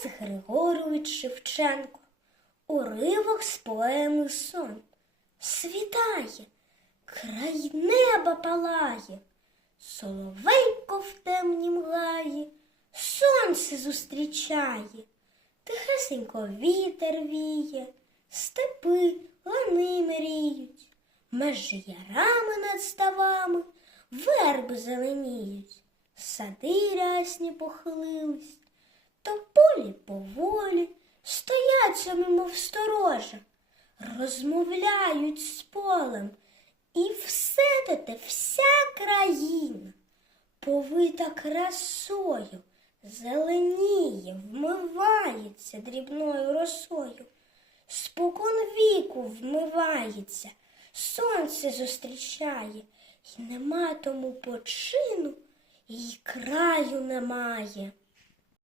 Тарас Григорович Шевченко, уривок з поеми сон. Світає, край неба палає, соловейко в темнім гаї, сонце зустрічає, тихесенько вітер віє, степи лани мріють, меж ярами над ставами, верби зеленіють, сади рясні похилились, тополі поволі стоять собі, мов сторожа, розмовляють з полем, і все те вся країна, повита красою, зеленіє, вмивається дрібною росою, спокон віку вмивається, сонце зустрічає, і нема тому почину, і краю немає.